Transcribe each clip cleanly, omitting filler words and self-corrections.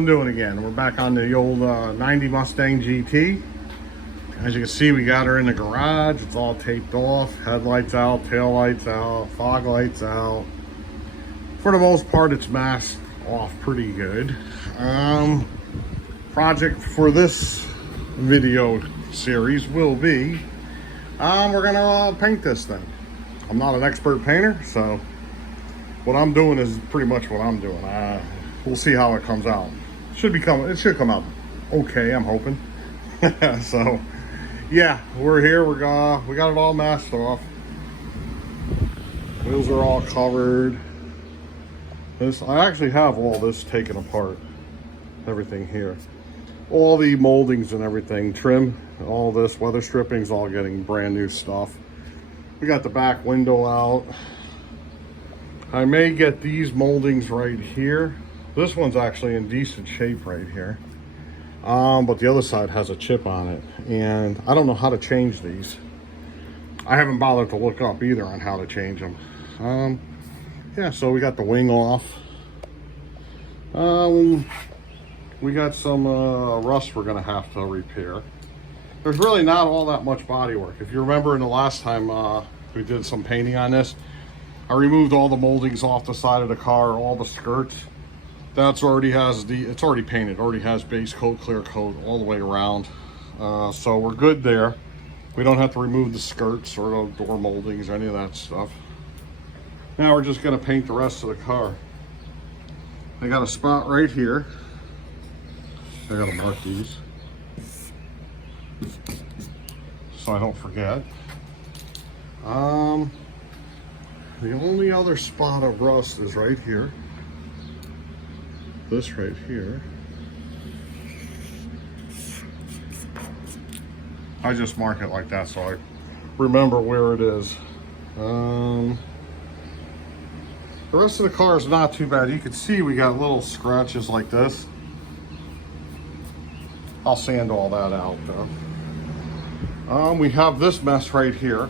I'm doing again. We're back on the old 90 Mustang GT. As you can see, we got her in the garage. It's all taped off. Headlights out, tail lights out, fog lights out. For the most part, it's masked off pretty good. Project for this video series will be, we're gonna paint this thing. I'm not an expert painter, so what I'm doing is pretty much what I'm doing. We'll see how it comes out. It should come out okay, I'm hoping. So yeah, we're here. We got it all masked off. Wheels are all covered. I actually have all this taken apart. Everything here, all the moldings and everything, trim, all this weather stripping's all getting brand new stuff. We got the back window out. I may get these moldings right here. This one's actually in decent shape right here. But the other side has a chip on it, and I don't know how to change these. I haven't bothered to look up either on how to change them. Yeah, so we got the wing off. We got some rust we're gonna have to repair. There's really not all that much body work. If you remember in the last time we did some painting on this, I removed all the moldings off the side of the car, all the skirts. It's already painted, already has base coat, clear coat all the way around. So we're good there. We don't have to remove the skirts or the door moldings or any of that stuff. Now we're just gonna paint the rest of the car. I got a spot right here. I gotta mark these so I don't forget. The only other spot of rust is right here. This right here. I just mark it like that so I remember where it is. The rest of the car is not too bad. You can see we got little scratches like this. I'll sand all that out though. We have this mess right here.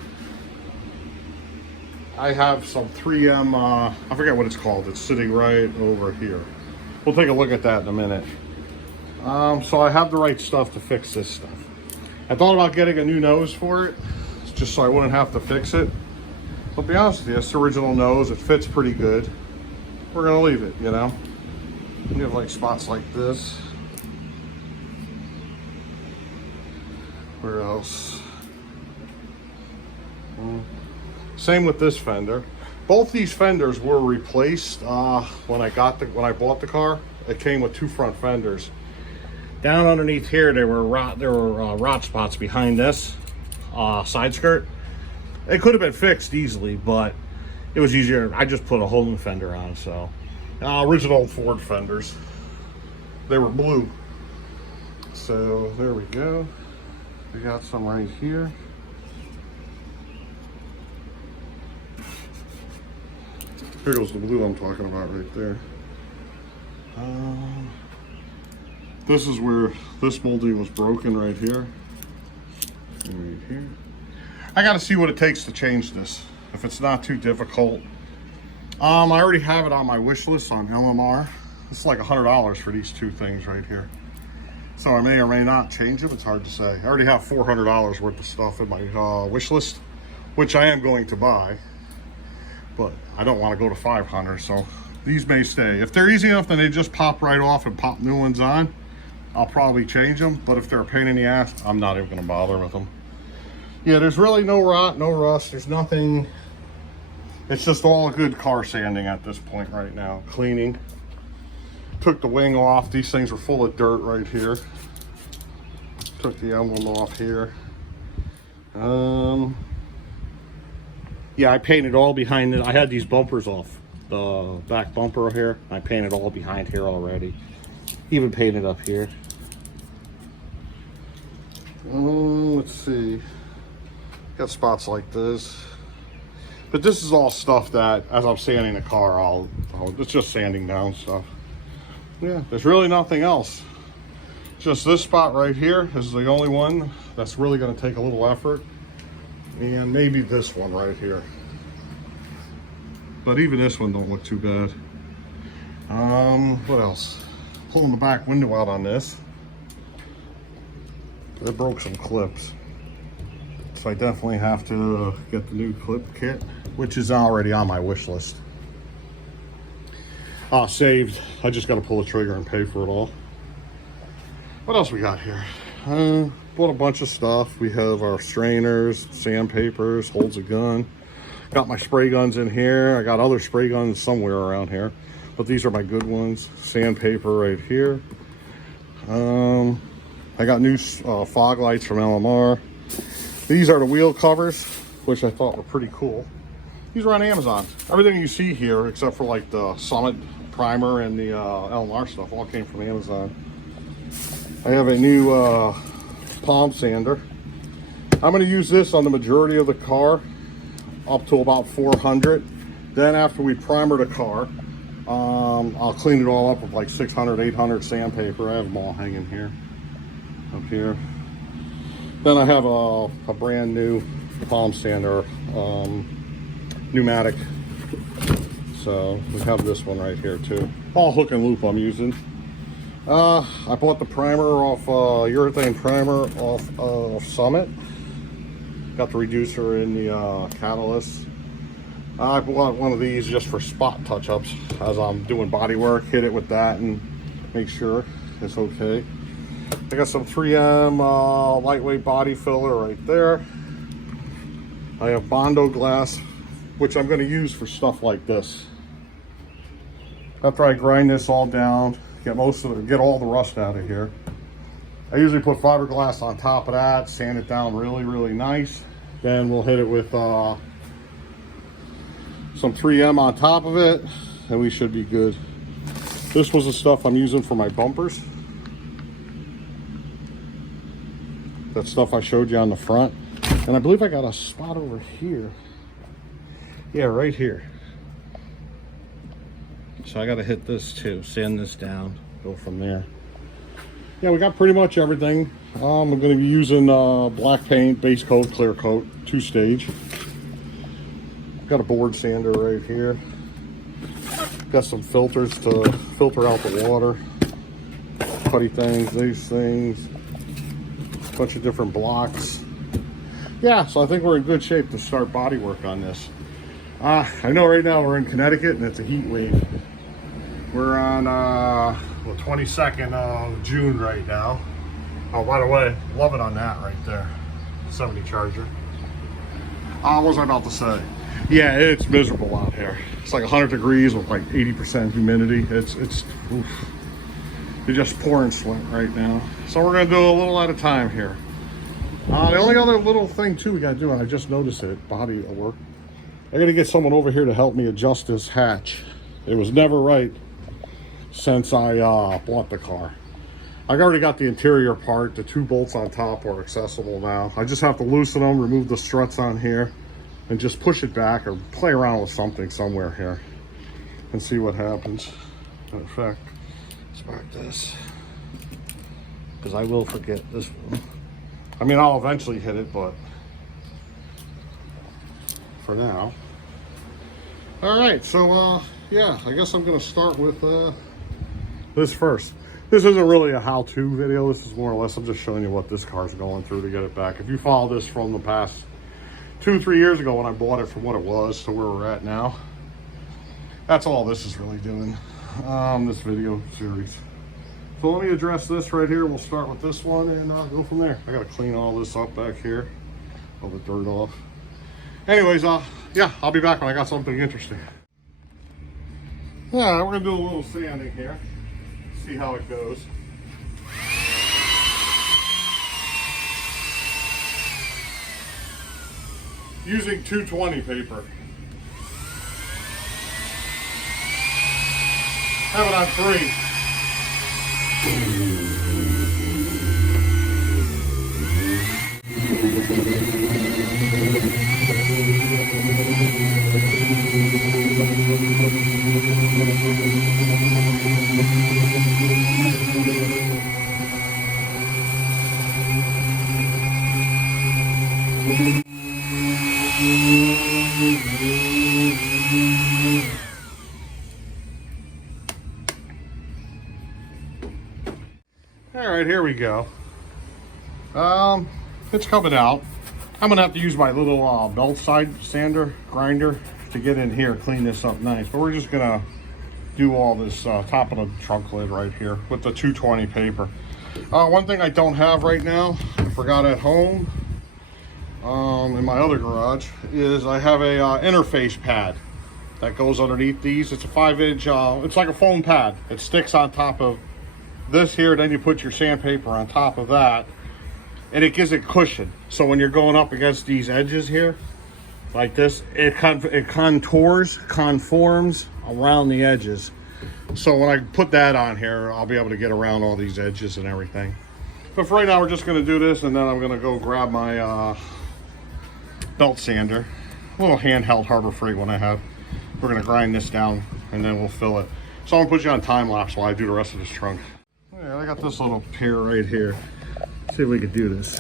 I have some 3M, I forget what it's called. It's sitting right over here. We'll take a look at that in a minute. So I have the right stuff to fix this stuff. I thought about getting a new nose for it, just so I wouldn't have to fix it. But to be honest with you, it's the original nose. It fits pretty good. We're gonna leave it, you know? You have like spots like this. Where else? Same with this fender. Both these fenders were replaced when I bought the car. It came with two front fenders. Down underneath here, there were rot spots behind this side skirt. It could have been fixed easily, but it was easier. I just put a whole new fender on. So original Ford fenders. They were blue. So there we go. We got some right here. Here goes the blue I'm talking about right there. This is where this molding was broken right here. And right here. I gotta see what it takes to change this. If it's not too difficult. I already have it on my wish list on LMR. It's like $100 for these two things right here. So I may or may not change it. It's hard to say. I already have $400 worth of stuff in my wish list, which I am going to buy. But I don't want to go to 500, so these may stay. If they're easy enough, then they just pop right off and pop new ones on. I'll probably change them, but if they're a pain in the ass, I'm not even going to bother with them. Yeah, there's really no rot, no rust. There's nothing. It's just all good car sanding at this point right now. Cleaning. Took the wing off. These things were full of dirt right here. Took the emblem off here. Yeah, I painted all behind it. I had these bumpers off the back bumper here. I painted all behind here already. Even painted up here. Let's see. Got spots like this. But this is all stuff that, as I'm sanding the car, it's just sanding down stuff. Yeah, there's really nothing else. Just this spot right here is the only one that's really going to take a little effort. And maybe this one right here. But even this one don't look too bad. What else? pulling the back window out on this. It broke some clips. So I definitely have to get the new clip kit, which is already on my wish list. Saved. I just got to pull the trigger and pay for it all. What else we got here? Bought a bunch of stuff. We have our strainers, sandpapers, holds a gun. Got my spray guns in here. I got other spray guns somewhere around here, but these are my good ones. Sandpaper right here. I got new fog lights from LMR. These are the wheel covers, which I thought were pretty cool. These are on Amazon. Everything you see here, except for like the Summit primer and the LMR stuff, all came from Amazon. I have a new palm sander. I'm going to use this on the majority of the car, up to about 400. Then after we primer the car, I'll clean it all up with like 600, 800 sandpaper. I have them all hanging here, up here. Then I have a brand new palm sander, pneumatic. So we have this one right here too. All hook and loop I'm using. I bought the primer off, urethane primer off Summit. Got the reducer in the catalyst. I bought one of these just for spot touch-ups as I'm doing body work. Hit it with that and make sure it's okay. I got some 3M lightweight body filler right there. I have Bondo glass, which I'm going to use for stuff like this. After I grind this all down, get all the rust out of here. I usually put fiberglass on top of that, sand it down really, really nice. Then we'll hit it with some 3M on top of it, and we should be good. This was the stuff I'm using for my bumpers. That stuff I showed you on the front. And I believe I got a spot over here. Yeah, right here. So I got to hit this too, sand this down, go from there. Yeah, we got pretty much everything. I'm going to be using black paint, base coat, clear coat, 2-stage. Got a board sander right here. Got some filters to filter out the water. Putty things, these things. A bunch of different blocks. Yeah, so I think we're in good shape to start body work on this. I know right now we're in Connecticut and it's a heat wave. We're on the 22nd of June right now. Oh, by the way, love it on that right there. 70 Charger. What was I about to say? Yeah, it's miserable out here. It's like 100 degrees with like 80% humidity. It's oof. You're just pouring sweat right now. So we're gonna do a little at a time here. The only other little thing too we gotta do, and I just noticed it, body work. I gotta get someone over here to help me adjust this hatch. It was never right since I bought the car. I already got the interior part. The 2 bolts on top are accessible now. I just have to loosen them, remove the struts on here, and just push it back or play around with something somewhere here and see what happens. In fact, let's mark this, because I will forget this one. I mean, I'll eventually hit it, but for now. All right, so yeah, I guess I'm gonna start with this first. This isn't really a how-to video. This is more or less, I'm just showing you what this car's going through to get it back. If you follow this from the past 2-3 years ago when I bought it from what it was to where we're at now, that's all this is really doing, this video series. So let me address this right here. We'll start with this one and go from there. I gotta clean all this up back here, all the dirt off. Anyways, yeah, I'll be back when I got something interesting. Yeah, we're gonna do a little sanding here. See how it goes. Using 220 paper. Have it on 3. there we go. It's coming out. I'm gonna have to use my little belt side sander grinder to get in here, clean this up nice. But we're just gonna do all this top of the trunk lid right here with the 220 paper. One thing I don't have right now, I forgot at home, in my other garage, is I have a interface pad that goes underneath these. It's a 5-inch, it's like a foam pad. It sticks on top of this here, then you put your sandpaper on top of that, and it gives it cushion. So when you're going up against these edges here, like this, it conforms around the edges. So when I put that on here, I'll be able to get around all these edges and everything. But for right now, we're just gonna do this, and then I'm gonna go grab my belt sander, a little handheld Harbor Freight one I have. We're gonna grind this down, and then we'll fill it. So I'm gonna put you on time lapse while I do the rest of this trunk. Yeah, I got this little pair right here. Let's see if we can do this.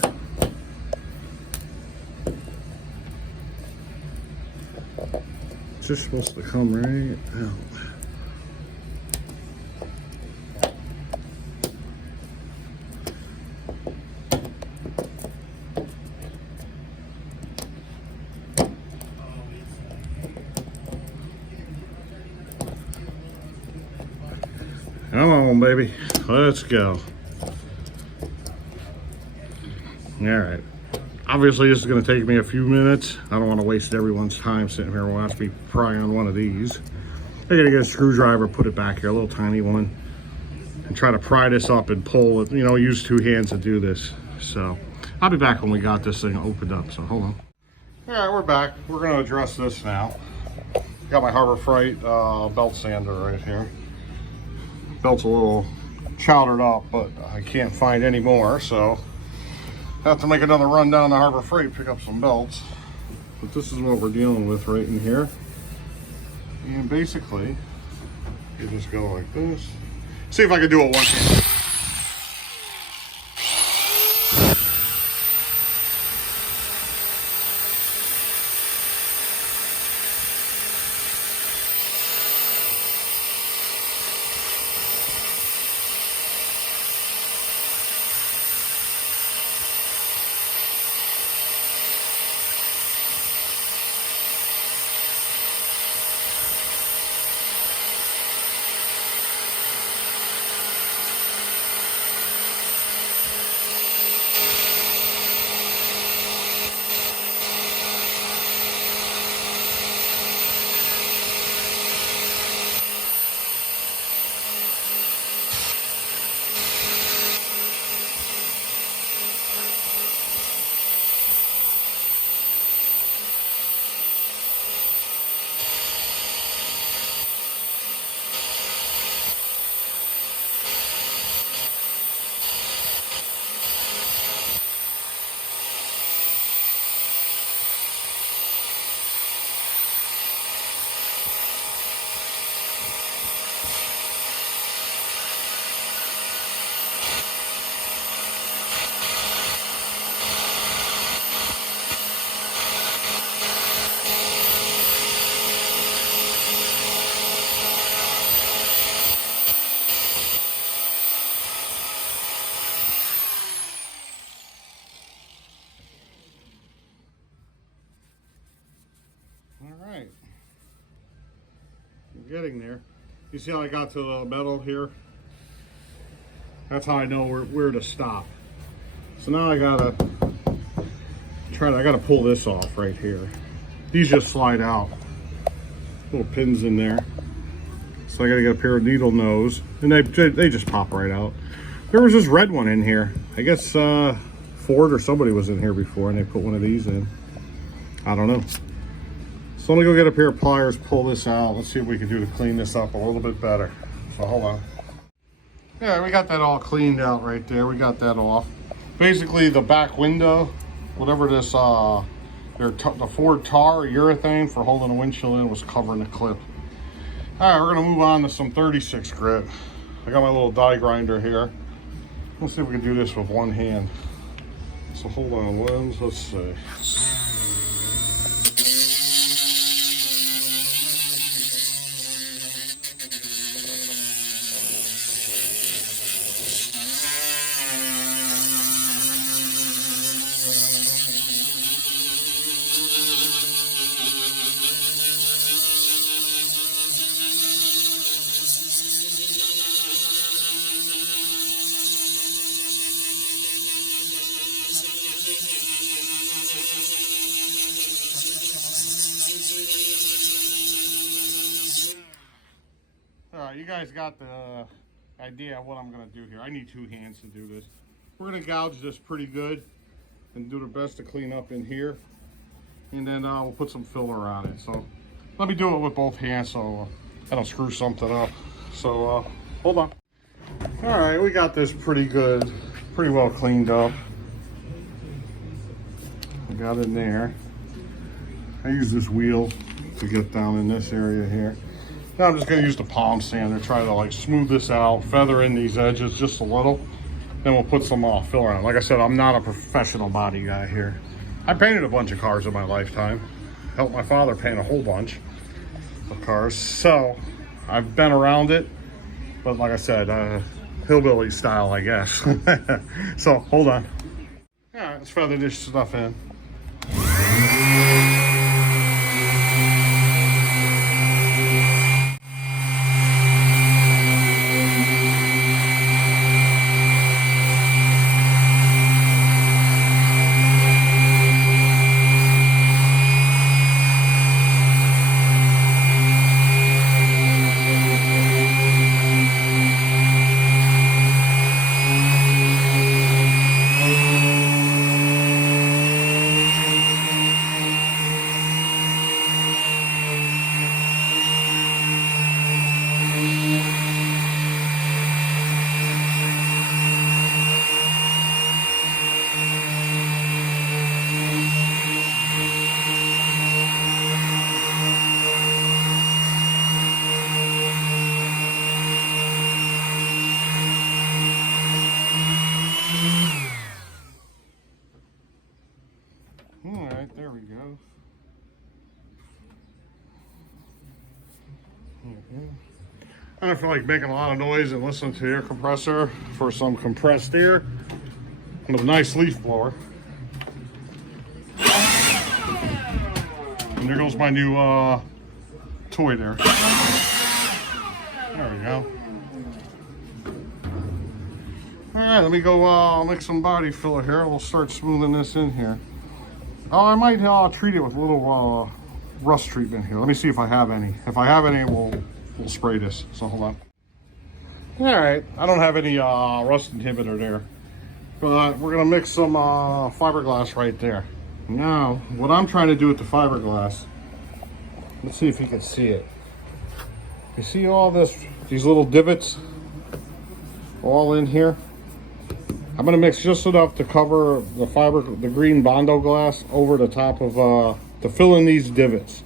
It's just supposed to come right out. Come on, baby. Let's go. All right. Obviously, this is going to take me a few minutes. I don't want to waste everyone's time sitting here watching me pry on one of these. I got to get a screwdriver, put it back here, a little tiny one, and try to pry this up and pull it. You know, use 2 hands to do this. So I'll be back when we got this thing opened up. So hold on. All right, we're back. We're going to address this now. Got my Harbor Freight belt sander right here. Belt's a little chowdered up, but I can't find any more, so I have to make another run down to Harbor Freight, pick up some belts. But this is what we're dealing with right in here. And basically, you just go like this. See if I can do it one hand. All right, I'm getting there. You see how I got to the metal here? That's how I know where to stop. So now I gotta pull this off right here. These just slide out. Little pins in there. So I gotta get a pair of needle nose, and they just pop right out. There was this red one in here. I guess Ford or somebody was in here before, and they put one of these in. I don't know. So let me go get a pair of pliers, pull this out. Let's see what we can do to clean this up a little bit better. So hold on. Yeah, we got that all cleaned out right there. We got that off. Basically, the back window, whatever this, the Ford tar or urethane for holding the windshield in was covering the clip. All right, we're gonna move on to some 36 grit. I got my little die grinder here. Let's see if we can do this with one hand. So hold on, let's see. guys got the idea of what I'm going to do here. I need 2 hands to do this. We're going to gouge this pretty good and do the best to clean up in here. And then we'll put some filler on it. So let me do it with both hands so I don't screw something up. So hold on. All right, we got this pretty good, pretty well cleaned up. I got it in there. I use this wheel to get down in this area here. Now I'm just going to use the palm sander, try to like smooth this out, feather in these edges just a little. Then we'll put some filler on. Like I said, I'm not a professional body guy here. I painted a bunch of cars in my lifetime. Helped my father paint a whole bunch of cars. So I've been around it. But like I said, hillbilly style, I guess. So hold on. All right, let's feather this stuff in. All right, there we go. I don't feel like making a lot of noise and listening to the air compressor for some compressed air with a nice leaf blower. And there goes my new toy there. There we go. All right, let me go make some body filler here. We'll start smoothing this in here. I might treat it with a little rust treatment here. Let me see if I have any. If I have any, we'll spray this. So hold on. All right, I don't have any rust inhibitor there, but we're gonna mix some fiberglass right there. Now, what I'm trying to do with the fiberglass, let's see if you can see it. You see all these little divots all in here? I'm gonna mix just enough to cover the green Bondo glass over the top of, to fill in these divots.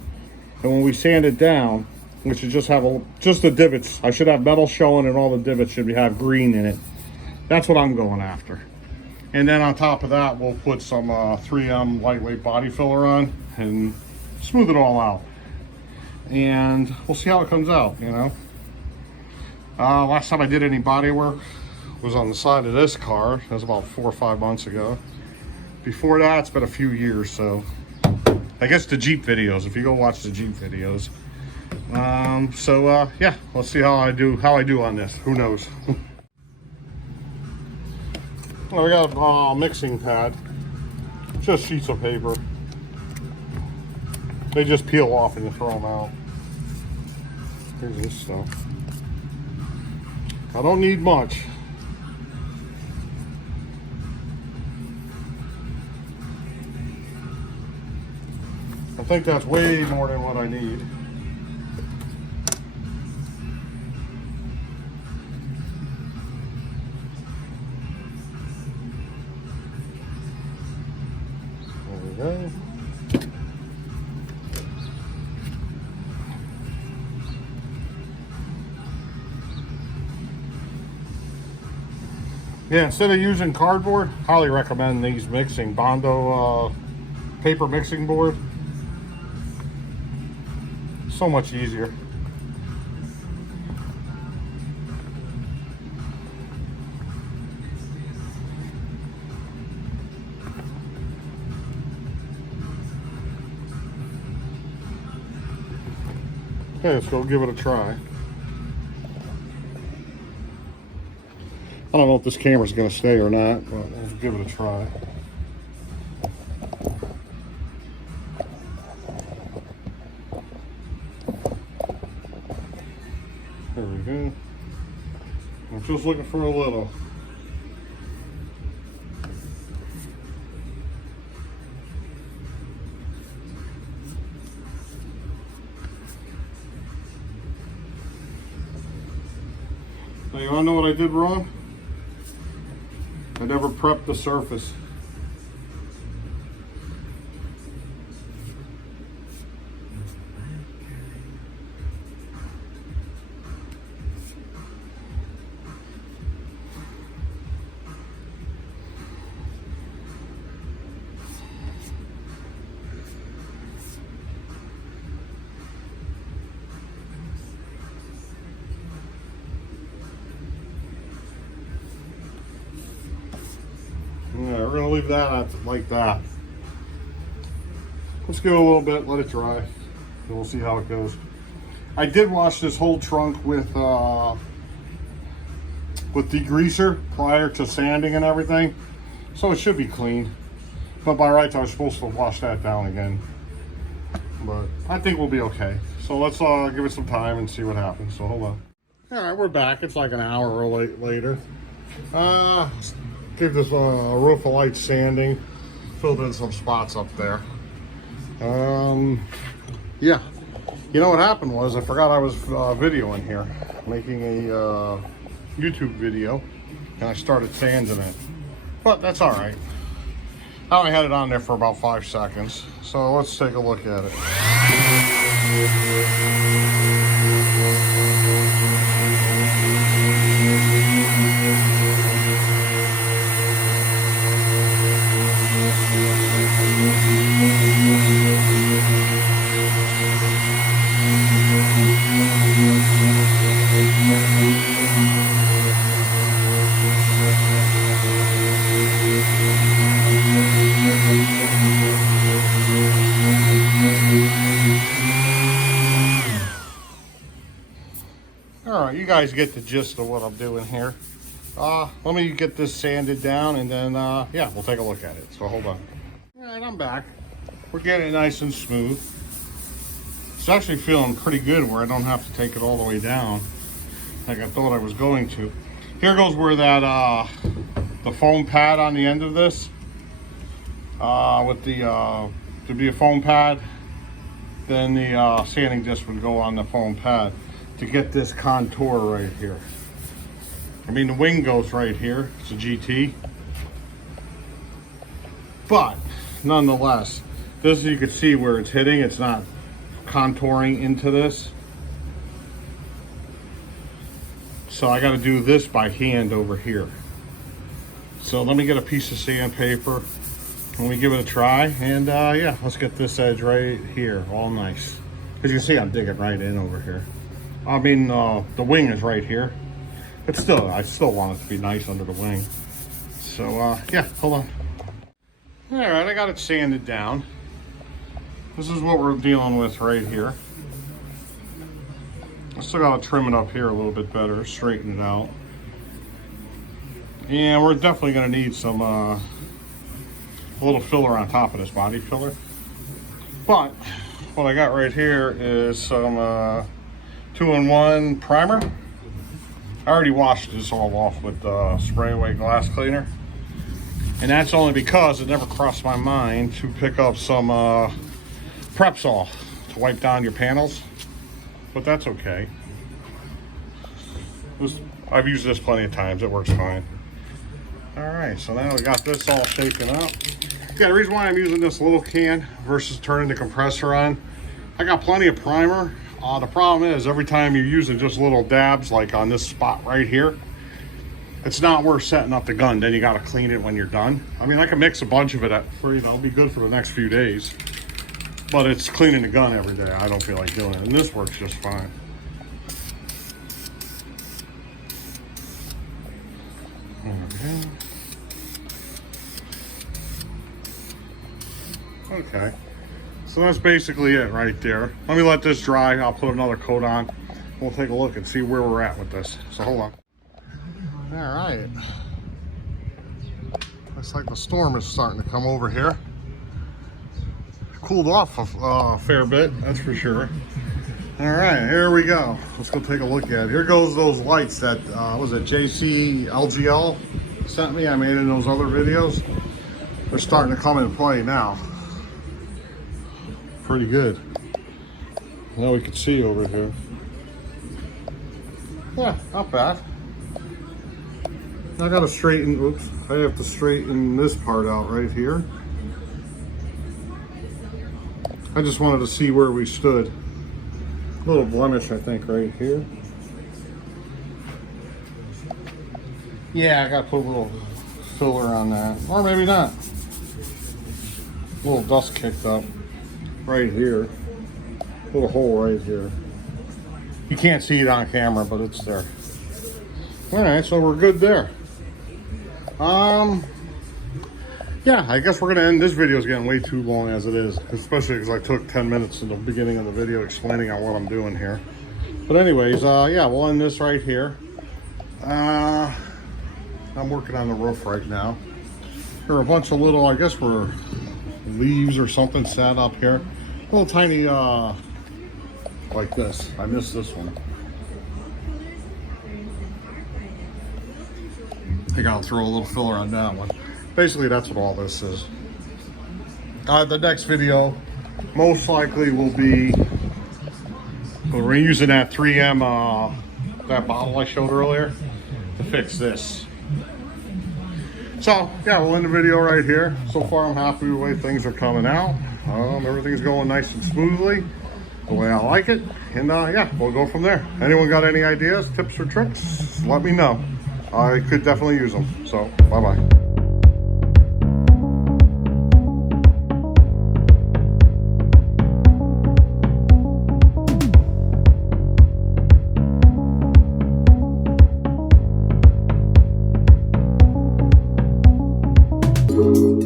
And when we sand it down, we should just have just the divots. I should have metal showing and all the divots should have green in it. That's what I'm going after. And then on top of that, we'll put some 3M lightweight body filler on and smooth it all out. And we'll see how it comes out, you know. Last time I did any body work was on the side of this car. That was about 4 or 5 months ago. Before that, it's been a few years, so I guess the Jeep videos, if you go watch the Jeep videos. Yeah, let's see how I do on this. Who knows? Well, we got a mixing pad, just sheets of paper. They just peel off and you throw them out. Here's this stuff. I don't need much. I think that's way more than what I need. There we go. Yeah, instead of using cardboard, highly recommend these mixing Bondo paper mixing board. So much easier. Okay, let's go give it a try. I don't know if this camera's going to stay or not, but let's give it a try. There we go. I'm just looking for a little. Now, you wanna know what I did wrong? I never prepped the surface. Yeah, we're gonna leave that like that. Let's go a little bit, let it dry, and we'll see how it goes. I did wash this whole trunk with degreaser prior to sanding and everything, so it should be clean. But by rights, I was supposed to wash that down again. But I think we'll be okay. So let's give it some time and see what happens. So hold on. All right, we're back. It's like an hour or later. Give this roof a light sanding. Filled in some spots up there. Yeah. You know what happened was I forgot I was videoing here, making a YouTube video, and I started sanding it. But that's all right. I only had it on there for about 5 seconds. So let's take a look at it. Alright, you guys get the gist of what I'm doing here. Let me get this sanded down and then, yeah, we'll take a look at it. So hold on. Alright, I'm back. We're getting it nice and smooth. It's actually feeling pretty good where I don't have to take it all the way down like I thought I was going to. Here goes where that, the foam pad on the end of this, with the, to be a foam pad, then the sanding disc would go on the foam pad to get this contour right here. I mean, the wing goes right here. It's a GT. But nonetheless, this, you can see where it's hitting. It's not contouring into this. So I got to do this by hand over here. So let me get a piece of sandpaper. Let me give it a try. And yeah, let's get this edge right here, all nice. As you can see, I'm digging right in over here. I mean, the wing is right here. But still, I still want it to be nice under the wing. So, yeah, hold on. All right, I got it sanded down. This is what we're dealing with right here. I still got to trim it up here a little bit better, straighten it out. And we're definitely going to need some, a little filler on top of this body filler. But what I got right here is some 2-in-1 primer. I already washed this all off with spray away glass cleaner. And that's only because it never crossed my mind to pick up some Prep-Sol to wipe down your panels. But that's okay. I've used this plenty of times, it works fine. All right, so now we got this all shaken up. Yeah, the reason why I'm using this little can versus turning the compressor on, I got plenty of primer. The problem is every time you're using just little dabs like on this spot right here, it's not worth setting up the gun. Then you got to clean it when you're done. I mean, I can mix a bunch of it for, you know, it'll be good for the next few days. But it's cleaning the gun every day. I don't feel like doing it. And this works just fine. Okay. So that's basically it right there. Let me let this dry. I'll put another coat on. We'll take a look and see where we're at with this. So hold on. All right. Looks like the storm is starting to come over here. Cooled off a fair bit, that's for sure. All right, here we go. Let's go take a look at it. Here goes those lights that, was it JC LGL sent me? I made in those other videos. They're starting to come into play now. Pretty good. Now we can see over here. Yeah, not bad. I gotta straighten, oops, I have to straighten this part out right here. I just wanted to see where we stood. A little blemish, I think, right here. Yeah, I gotta put a little filler on that. Or maybe not. A little dust kicked up right here. Little hole right here. You can't see it on camera, but it's there. Alright, so we're good there. Yeah, I guess we're gonna end. This video is getting way too long as it is, especially because I took 10 minutes in the beginning of the video explaining on what I'm doing here. But anyways, yeah, we'll end this right here. I'm working on the roof right now. There are a bunch of little, I guess were leaves or something sat up here. Little tiny, like this. I missed this one. I think I'll throw a little filler on that one. Basically, that's what all this is. The next video most likely will be, we're using that 3M, that bottle I showed earlier to fix this. So, yeah, we'll end the video right here. So far, I'm happy with the way things are coming out. Everything's going nice and smoothly, the way I like it. And yeah, we'll go from there. Anyone got any ideas, tips, or tricks? Let me know. I could definitely use them. So, bye-bye. Thank you.